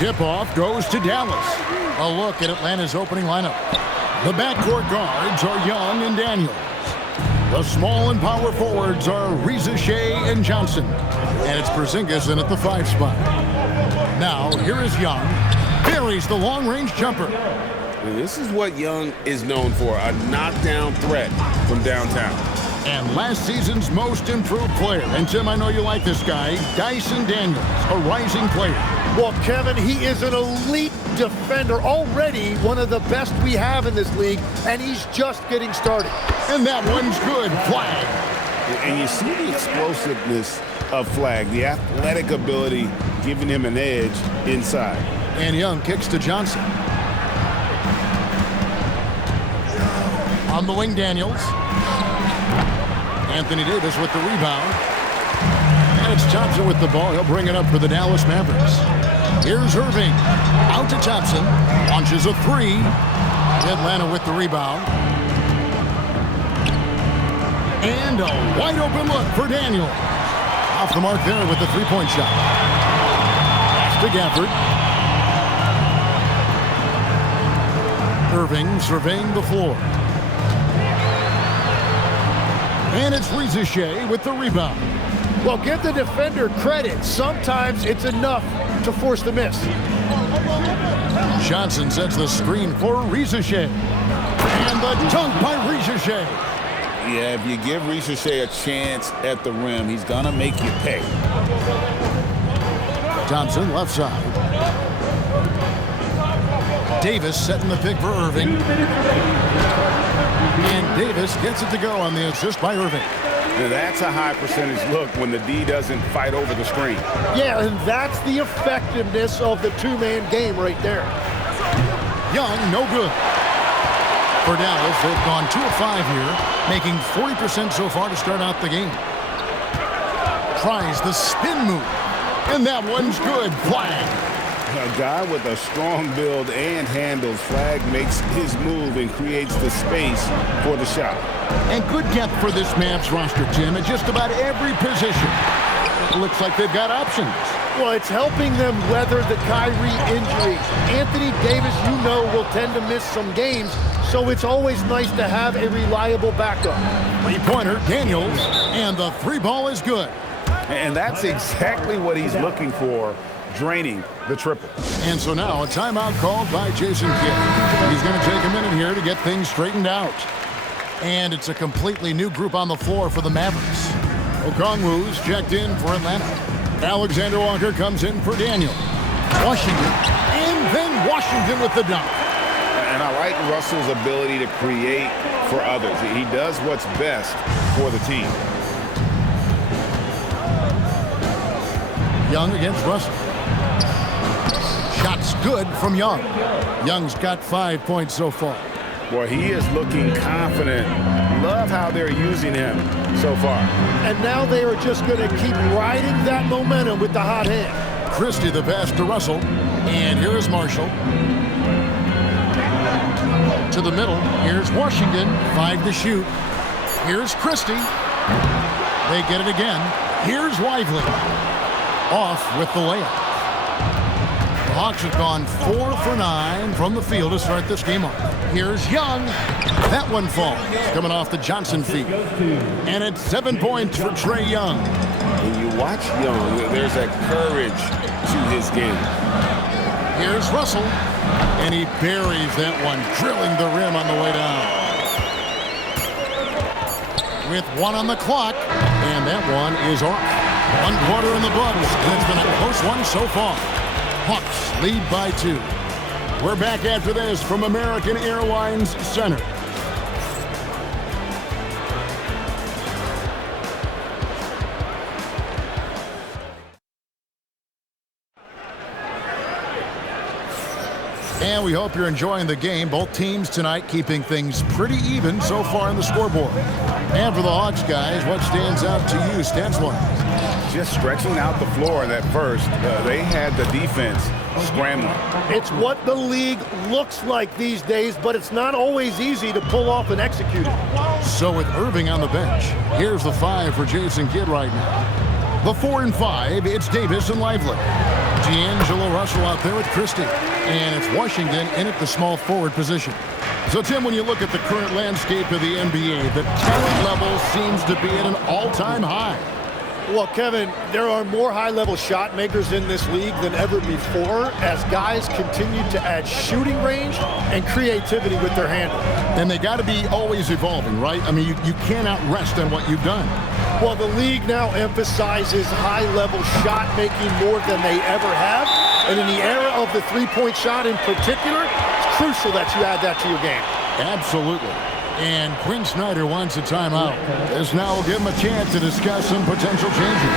Tip-off goes to Dallas. A look at Atlanta's opening lineup. The backcourt guards are Young and Daniels. The small and power forwards are Ryzen and Johnson. And it's Porzingis in at the 5 spot. Now, here is Young. Buries the long-range jumper. This is what Young is known for, a knockdown threat from downtown. And last season's most improved player, and Tim, I know you like this guy, Dyson Daniels, a rising player. Well, Kevin, he is an elite defender, already one of the best we have in this league, and he's just getting started. And that one's good. Flag. And you see the explosiveness of Flag, the athletic ability giving him an edge inside. And Young kicks to Johnson. On the wing, Daniels. Anthony Davis with the rebound. And it's Thompson with the ball. He'll bring it up for the Dallas Mavericks. Here's Irving. Out to Thompson. Launches a 3. Atlanta with the rebound. And a wide open look for Daniel. Off the mark there with the 3-point shot. Pass to Gafford. Irving surveying the floor. And it's Ryzen with the rebound. Well, give the defender credit. Sometimes it's enough to force the miss. Johnson sets the screen for Ryzen. And the dunk by Ryzen. Yeah, if you give Ryzen a chance at the rim, he's going to make you pay. Thompson left side. Davis setting the pick for Irving. And Davis gets it to go on the assist by Irving. Now that's a high percentage look when the D doesn't fight over the screen. Yeah, and that's the effectiveness of the two-man game right there. Young, no good. For Dallas, they've gone 2 of 5 here, making 40% so far to start out the game. Tries the spin move. And that one's good. Flag. A guy with a strong build and handles. Flag makes his move and creates the space for the shot. And good depth for this Mavs roster, Tim, at just about every position. It looks like they've got options. Well, it's helping them weather the Kyrie injuries. Anthony Davis, you know, will tend to miss some games, so it's always nice to have a reliable backup. 3-pointer, Daniels, and the 3 ball is good. And that's exactly what he's looking for, draining the triple. And so now a timeout called by Jason Kidd. He's going to take a minute here to get things straightened out. And it's a completely new group on the floor for the Mavericks. Okongwu's checked in for Atlanta. Alexander Walker comes in for Daniel. Washington, and then Washington with the dunk. And I like Russell's ability to create for others. He does what's best for the team. Young against Russell. Shots good from Young. Young's got 5 points so far. Boy, he is looking confident. Love how they're using him so far. And now they are just going to keep riding that momentum with the hot hand. Christie the pass to Russell. And here is Marshall. To the middle. Here's Washington. 5 to shoot. Here's Christie. They get it again. Here's Lively. Off with the layup. The Hawks have gone 4 for 9 from the field to start this game off. Here's Young. That one falls, coming off the Johnson feed. And it's 7 points for Trae Young. When you watch Young, there's a courage to his game. Here's Russell. And he buries that one, drilling the rim on the way down. With 1 on the clock. And that one is off. 1 quarter in the books, and it's been a close one so far. Hawks lead by 2. We're back after this from American Airlines Center. And we hope you're enjoying the game. Both teams tonight keeping things pretty even so far on the scoreboard. And for the Hawks guys, what stands out to you stats-wise? Just stretching out the floor in that first. They had the defense scrambling. It's what the league looks like these days, but it's not always easy to pull off and execute it. So with Irving on the bench, here's the 5 for Jason Kidd right now. The 4 and 5, it's Davis and Lively. D'Angelo Russell out there with Christie. And it's Washington in at the small forward position. So, Tim, when you look at the current landscape of the NBA, the talent level seems to be at an all-time high. Well, Kevin, there are more high-level shot makers in this league than ever before as guys continue to add shooting range and creativity with their handle. And they got to be always evolving, right? I mean, you cannot rest on what you've done. Well, the league now emphasizes high-level shot making more than they ever have. And in the era of the three-point shot in particular, it's crucial that you add that to your game. Absolutely. And Quinn Snyder wants a timeout. This now will give him a chance to discuss some potential changes.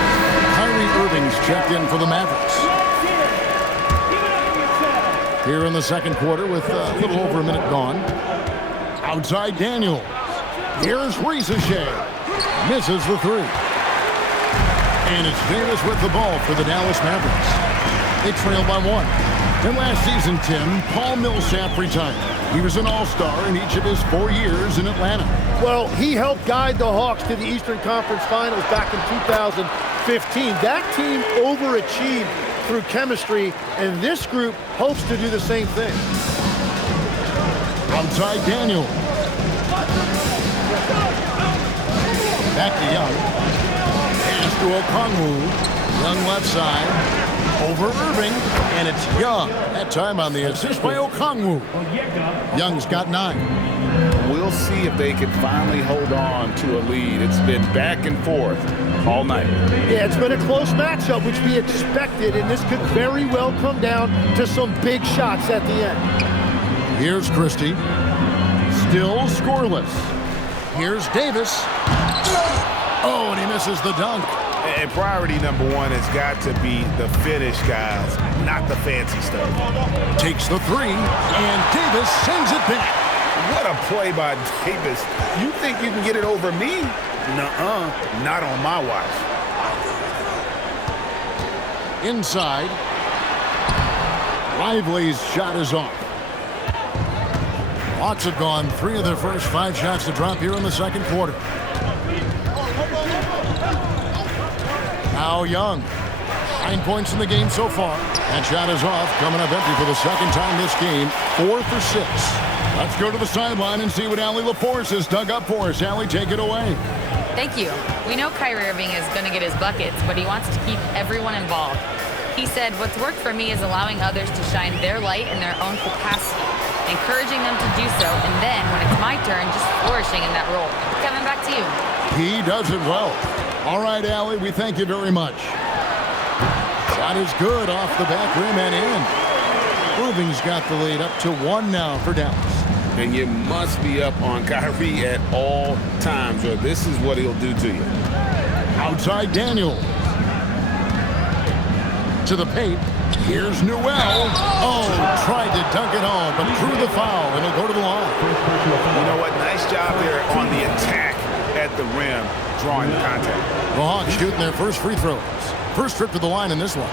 Kyrie Irving's checked in for the Mavericks. Here in the second quarter with a little over a minute gone. Outside Daniel. Here's Ricochet. Misses the three. And it's Davis with the ball for the Dallas Mavericks. They trail by one. And last season, Tim, Paul Millsap retired. He was an all-star in each of his 4 years in Atlanta. Well, he helped guide the Hawks to the Eastern Conference Finals back in 2015. That team overachieved through chemistry, and this group hopes to do the same thing. Outside Daniel. Back to Young. Pass to Okongwu. Young left side. Over Irving, and it's Young. That time on the assist by Okongwu. Young's got 9. We'll see if they can finally hold on to a lead. It's been back and forth all night. Yeah, it's been a close matchup, which we expected, and this could very well come down to some big shots at the end. Here's Christie. Still scoreless. Here's Davis. Oh, and he misses the dunk. And priority number one has got to be the finish, guys, not the fancy stuff. Takes the three, and Davis sends it back. What a play by Davis. You think you can get it over me? Nuh-uh, not on my watch. Inside. Lively's shot is off. Hawks have gone 3 of their first 5 shots to drop here in the second quarter. Now Young. 9 points in the game so far. That shot is off, coming up empty for the second time this game. 4 for 6. Let's go to the sideline and see what Allie LaForce has dug up for us. Allie, take it away. Thank you. We know Kyrie Irving is going to get his buckets, but he wants to keep everyone involved. He said, what's worked for me is allowing others to shine their light in their own capacity, encouraging them to do so, and then, when it's my turn, just flourishing in that role. Kevin, back to you. He does it well. All right, Allie, we thank you very much. Shot is good off the back rim and in. Irving's got the lead up to 1 now for Dallas. And you must be up on Kyrie at all times, or this is what he'll do to you. Outside Daniel. To the paint. Here's Newell. Oh, tried to dunk it home, but drew the foul, and he'll go to the line. You know what? Nice job there on the attack at the rim, drawing the contact. The Hawks shooting their first free throws. First trip to the line in this one.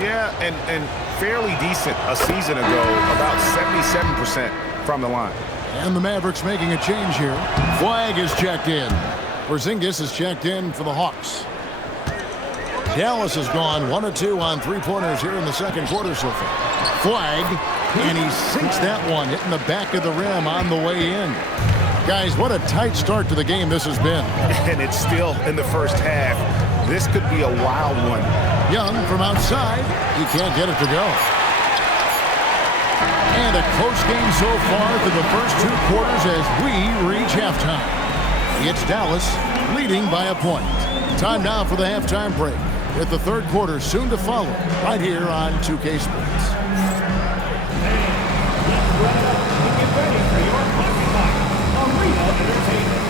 Yeah, and fairly decent a season ago, about 77% from the line. And the Mavericks making a change here. Flag is checked in. Porzingis is checked in for the Hawks. Dallas has gone 1 of 2 on 3-pointers here in the second quarter so far. Flag, and he sinks that one, hitting the back of the rim on the way in. Guys, what a tight start to the game this has been. And it's still in the first half. This could be a wild one. Young from outside. He can't get it to go. And a close game so far through the first 2 quarters as we reach halftime. It's Dallas leading by a point. Time now for the halftime break, with the third quarter soon to follow right here on 2K Sports. Get ready for your coffee time. Arena Entertainment.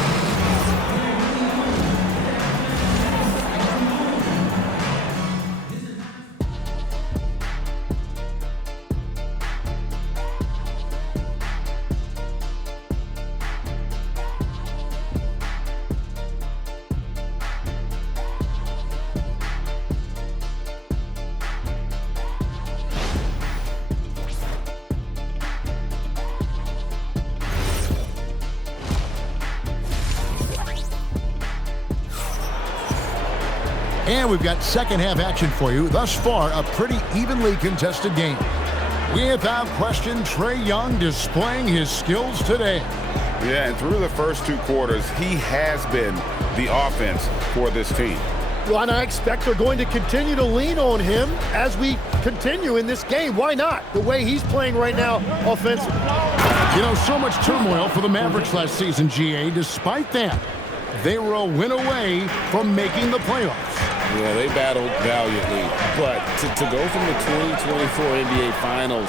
And we've got second half action for you. Thus far, a pretty evenly contested game. Without question, Trae Young displaying his skills today. Yeah, and through the first 2 quarters, he has been the offense for this team. Well, and I expect they're going to continue to lean on him as we continue in this game. Why not? The way he's playing right now offensively. You know, so much turmoil for the Mavericks last season, GA. Despite that, they were a win away from making the playoffs. Yeah, they battled valiantly. But to go from the 2024 NBA Finals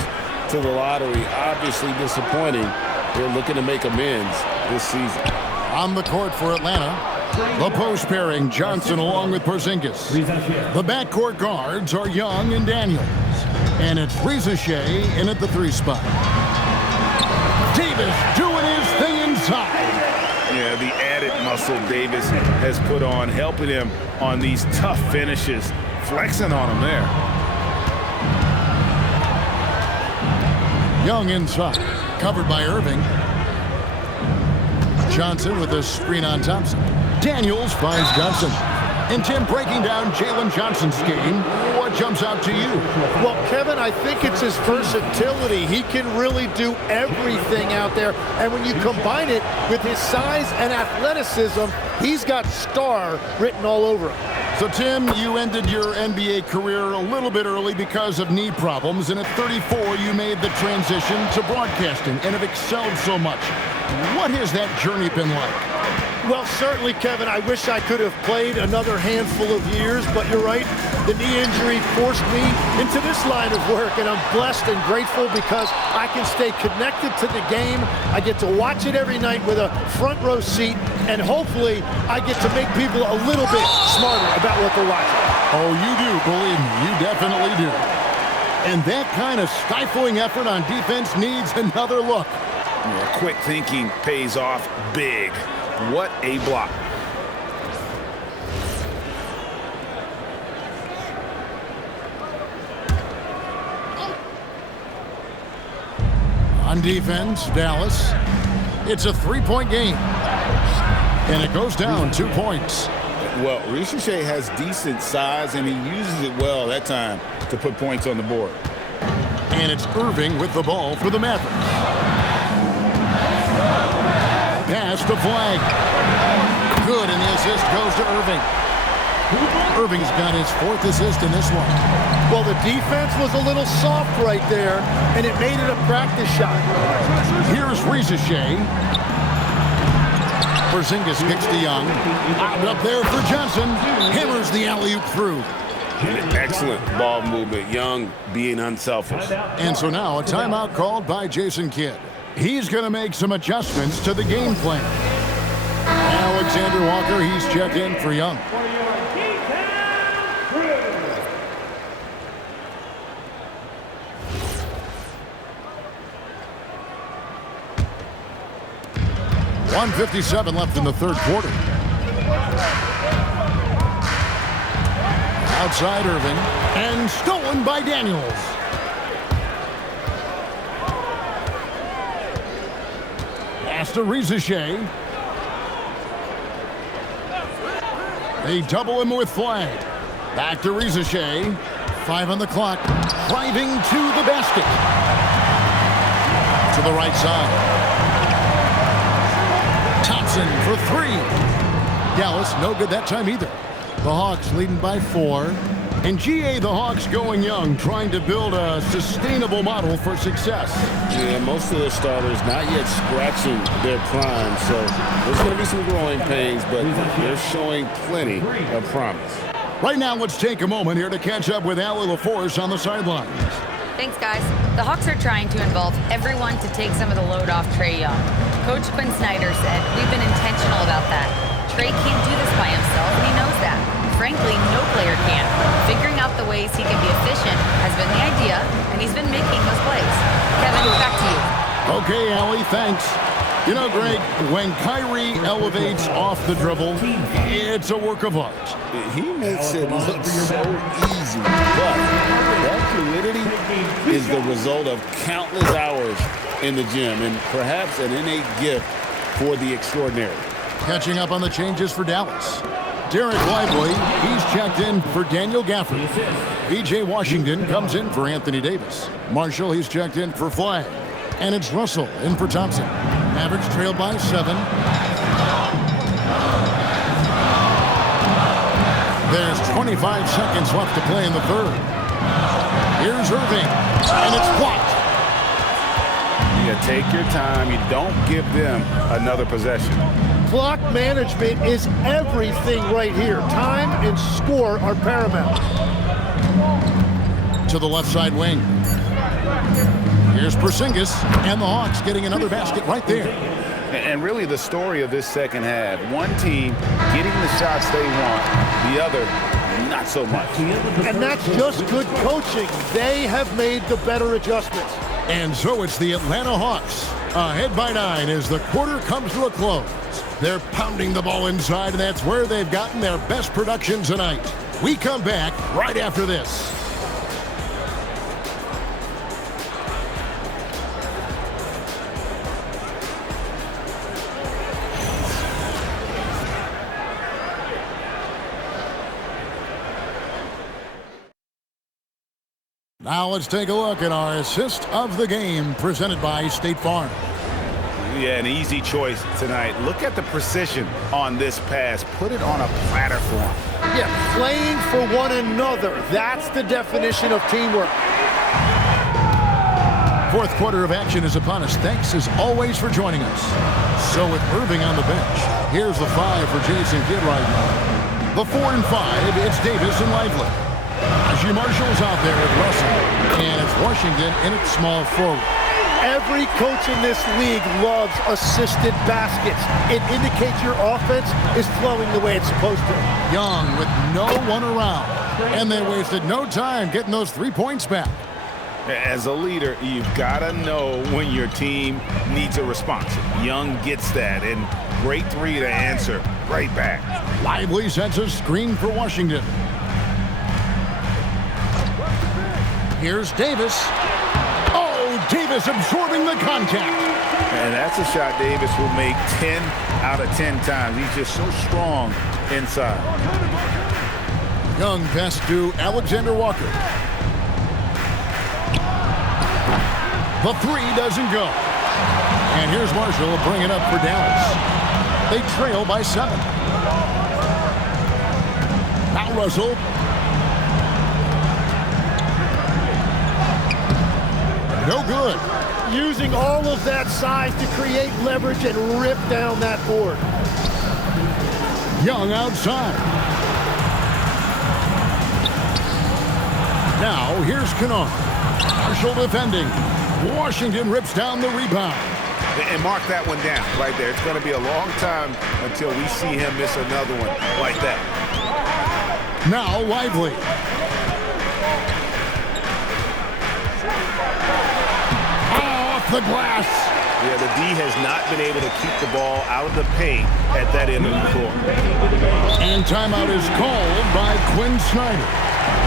to the lottery, obviously disappointing. They're looking to make amends this season. On the court for Atlanta, the post pairing, Johnson along with Porzingis. The backcourt guards are Young and Daniels. And it's Reza Shea in at the 3 spot. Davis doing his thing inside. Yeah, the added muscle Davis has put on, helping him on these tough finishes, flexing on him there. Young inside, covered by Irving. Johnson with a screen on Thompson. Daniels finds Johnson. And Tim, breaking down Jalen Johnson's game, what jumps out to you? Well, Kevin, I think it's his versatility. He can really do everything out there. And when you combine it with his size and athleticism, he's got star written all over him. So, Tim, you ended your NBA career a little bit early because of knee problems, and at 34, you made the transition to broadcasting and have excelled so much. What has that journey been like? Well, certainly, Kevin, I wish I could have played another handful of years, but you're right. The knee injury forced me into this line of work, and I'm blessed and grateful because I can stay connected to the game. I get to watch it every night with a front row seat, and hopefully I get to make people a little bit smarter about what they're watching. Oh, you do, believe me, you definitely do. And that kind of stifling effort on defense needs another look. Yeah, quick thinking pays off big. What a block. On defense, Dallas. It's a 3-point game. And it goes down 2 points. Well, Ricochet has decent size, and he uses it well that time to put points on the board. And it's Irving with the ball for the Mavericks. Pass to Flag. Good, and the assist goes to Irving. Irving's got his 4th assist in this one. Well, the defense was a little soft right there, and it made it a practice shot. Here's Reza Shea. Porzingis kicks to Young. Up there for Johnson. Hammers the alley-oop through. Excellent ball movement. Young being unselfish. And so now a timeout called by Jason Kidd. He's going to make some adjustments to the game plan. Alexander Walker, he's checked in for Young. .157 left in the 3rd quarter. Outside Irving, and stolen by Daniels. Pass to Reza Shea. They double him with Flag. Back to Reza Shea. 5 on the clock. Driving to the basket. To the right side. Thompson for 3. Dallas, no good that time either. The Hawks leading by 4. And GA, the Hawks going young, trying to build a sustainable model for success. Yeah, most of their starters not yet scratching their prime, so there's going to be some growing pains, but they're showing plenty of promise. Right now, let's take a moment here to catch up with Allie LaForce on the sidelines. Thanks, guys. The Hawks are trying to involve everyone to take some of the load off Trae Young. Coach Quinn Snyder said, "We've been intentional about that. Trae can't do this by himself, and he knows that. Frankly, no player can. Figuring out the ways he can be efficient has been the idea, and he's been making those plays." Kevin, back to you. Okay, Allie, thanks. You know, Greg, when Kyrie elevates off the dribble, it's a work of art. He makes it look so easy, but that fluidity is the result of countless hours in the gym and perhaps an innate gift for the extraordinary. Catching up on the changes for Dallas. Derek Lively, he's checked in for Daniel Gafford. PJ Washington comes in for Anthony Davis. Marshall, he's checked in for Flagg. And it's Russell in for Thompson. Mavericks trail by 7. There's 25 seconds left to play in the third. Here's Irving, and it's blocked. You take your time. You don't give them another possession. Clock management is everything right here. Time and score are paramount. To the left side wing. Here's Porzingis, and the Hawks getting another basket right there. And really the story of this second half, one team getting the shots they want, the other not so much. And that's just good coaching. They have made the better adjustments. And so it's the Atlanta Hawks, ahead by 9 as the quarter comes to a close. They're pounding the ball inside, and that's where they've gotten their best production tonight. We come back right after this. Now let's take a look at our assist of the game presented by State Farm. Yeah, an easy choice tonight. Look at the precision on this pass. Put it on a platter for him. Yeah, playing for one another. That's the definition of teamwork. Fourth quarter of action is upon us. Thanks as always for joining us. So with Irving on the bench, here's the 5 for Jason Kidd right now. The 4 and 5, it's Davis and Lively. Najee Marshall's out there with Russell, and it's Washington in its small forward. Every coach in this league loves assisted baskets. It indicates your offense is flowing the way it's supposed to. Young with no one around, and they wasted no time getting those 3 points back. As a leader, you've got to know when your team needs a response. Young gets that, and great 3 to answer right back. Lively sets a screen for Washington. Here's Davis. Oh, Davis absorbing the contact. And that's a shot Davis will make 10 out of 10 times. He's just so strong inside. Young pass to Alexander Walker. The 3 doesn't go. And here's Marshall bringing it up for Dallas. They trail by 7. Now Russell. No good. Using all of that size to create leverage and rip down that board. Young outside. Now here's Kennard. Marshall defending. Washington rips down the rebound. And mark that one down right there. It's going to be a long time until we see him miss another one like that. Now Lively. The glass. Yeah, the D has not been able to keep the ball out of the paint at that end of the court. And timeout is called by Quinn Snyder.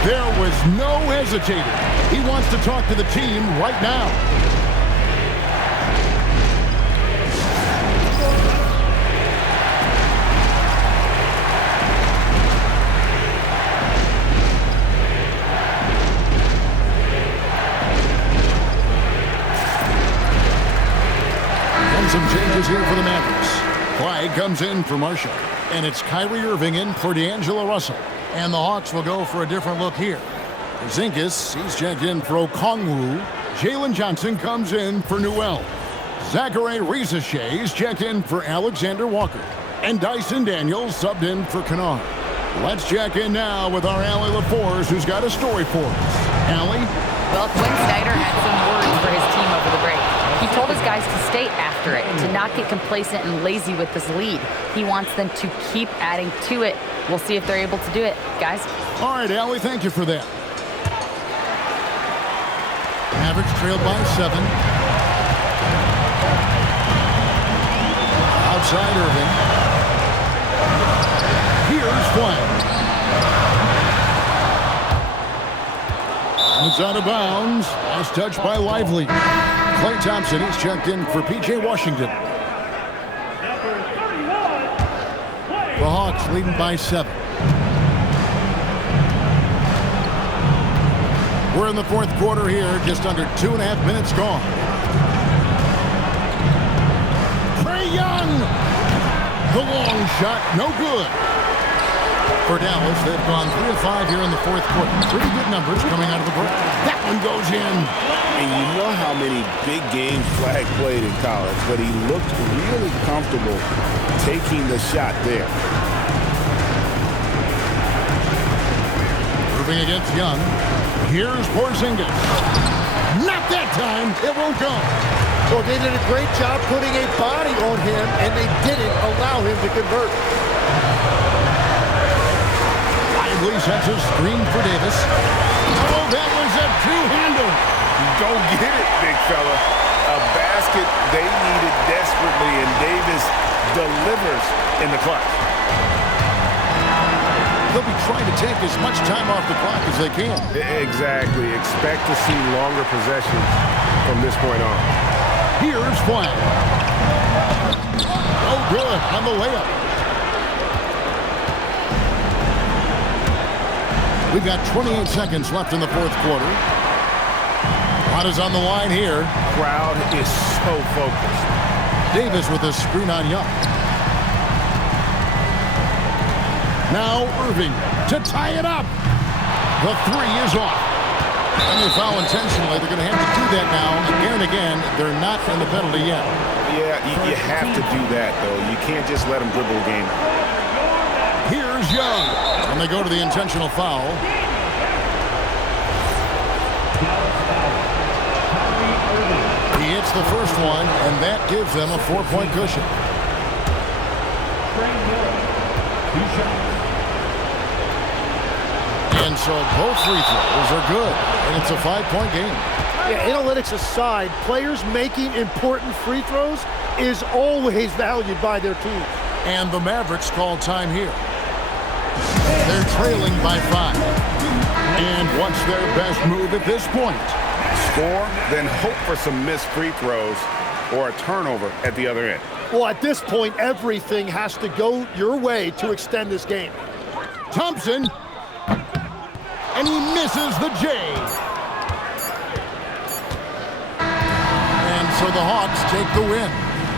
There was no hesitating. He wants to talk to the team right now. Some changes here for the Mavericks. Flagg comes in for Marshall. And it's Kyrie Irving in for D'Angelo Russell. And the Hawks will go for a different look here. Porzingis, he's checked in for Okongwu. Jalen Johnson comes in for Newell. Zachary Rizachet is checked in for Alexander Walker. And Dyson Daniels subbed in for Kennard. Let's check in now with our Allie LaForce, who's got a story for us. Allie? Well, Quinn Snyder had some words for his team over the break. He told his guys to stay after it, to not get complacent and lazy with this lead. He wants them to keep adding to it. We'll see if they're able to do it, guys. All right, Allie, thank you for that. Mavericks trailed by 7. Outside Irving. Here's Flagg. It's out of bounds. Last touch by Lively. Klay Thompson is checked in for PJ Washington. The Hawks leading by 7. We're in the fourth quarter here, just under 2.5 minutes gone. Trae Young, the long shot, no good. For Dallas, they've gone 3 of 5 here in the fourth quarter. Pretty good numbers coming out of the break. That one goes in. And you know how many big games Flag played in college, but he looked really comfortable taking the shot there. Moving against Young. Here's Porzingis. Not that time. It won't go. Well, they did a great job putting a body on him, and they didn't allow him to convert. Lively sets a screen for Davis. Oh, that was a two-hander. Go get it, big fella. A basket they needed desperately, and Davis delivers in the clutch. They'll be trying to take as much time off the clock as they can. Exactly. Expect to see longer possessions from this point on. Here's Flag. Oh, good on the layup. We've got 28 seconds left in the fourth quarter. Lot is on the line here. Crowd is so focused. Davis with a screen on Young. Now Irving to tie it up. The 3 is off. And they foul intentionally. They're going to have to do that now again and again. They're not in the penalty yet. Yeah, you have to do that, though. You can't just let them dribble the game. Here's Young. And they go to the intentional foul. He hits the first one, and that gives them a 4-point cushion. And so both free throws are good, and it's a 5-point game. Yeah, analytics aside, players making important free throws is always valued by their team. And the Mavericks call time here. They're trailing by 5. And what's their best move at this point? Score, then hope for some missed free throws or a turnover at the other end. Well, at this point, everything has to go your way to extend this game. Thompson. And he misses the J. And so the Hawks take the win.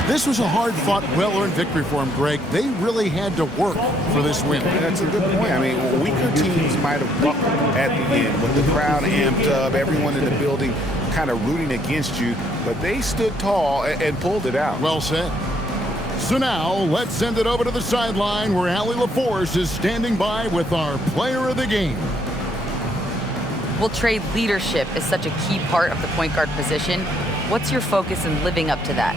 This was a hard-fought, well-earned victory for them, Greg. They really had to work for this win. That's a good point. I mean, weaker teams might have buckled at the end with the crowd amped up, everyone in the building kind of rooting against you, but they stood tall and pulled it out. Well said. So now, let's send it over to the sideline where Allie LaForce is standing by with our player of the game. Well, Trey, leadership is such a key part of the point guard position. What's your focus in living up to that?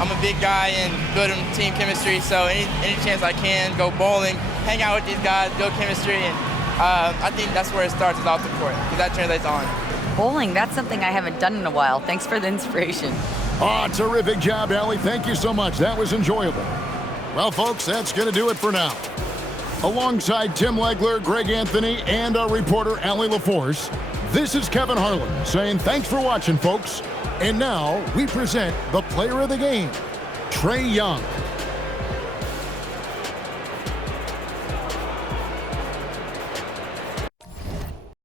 I'm a big guy and building team chemistry, so any chance I can, go bowling, hang out with these guys, build chemistry, and I think that's where it starts is off the court, because that translates on. Bowling, that's something I haven't done in a while. Thanks for the inspiration. Oh, terrific job, Allie. Thank you so much. That was enjoyable. Well, folks, that's going to do it for now. Alongside Tim Legler, Greg Anthony, and our reporter, Allie LaForce, this is Kevin Harlan saying thanks for watching, folks. And now we present the player of the game, Trae Young.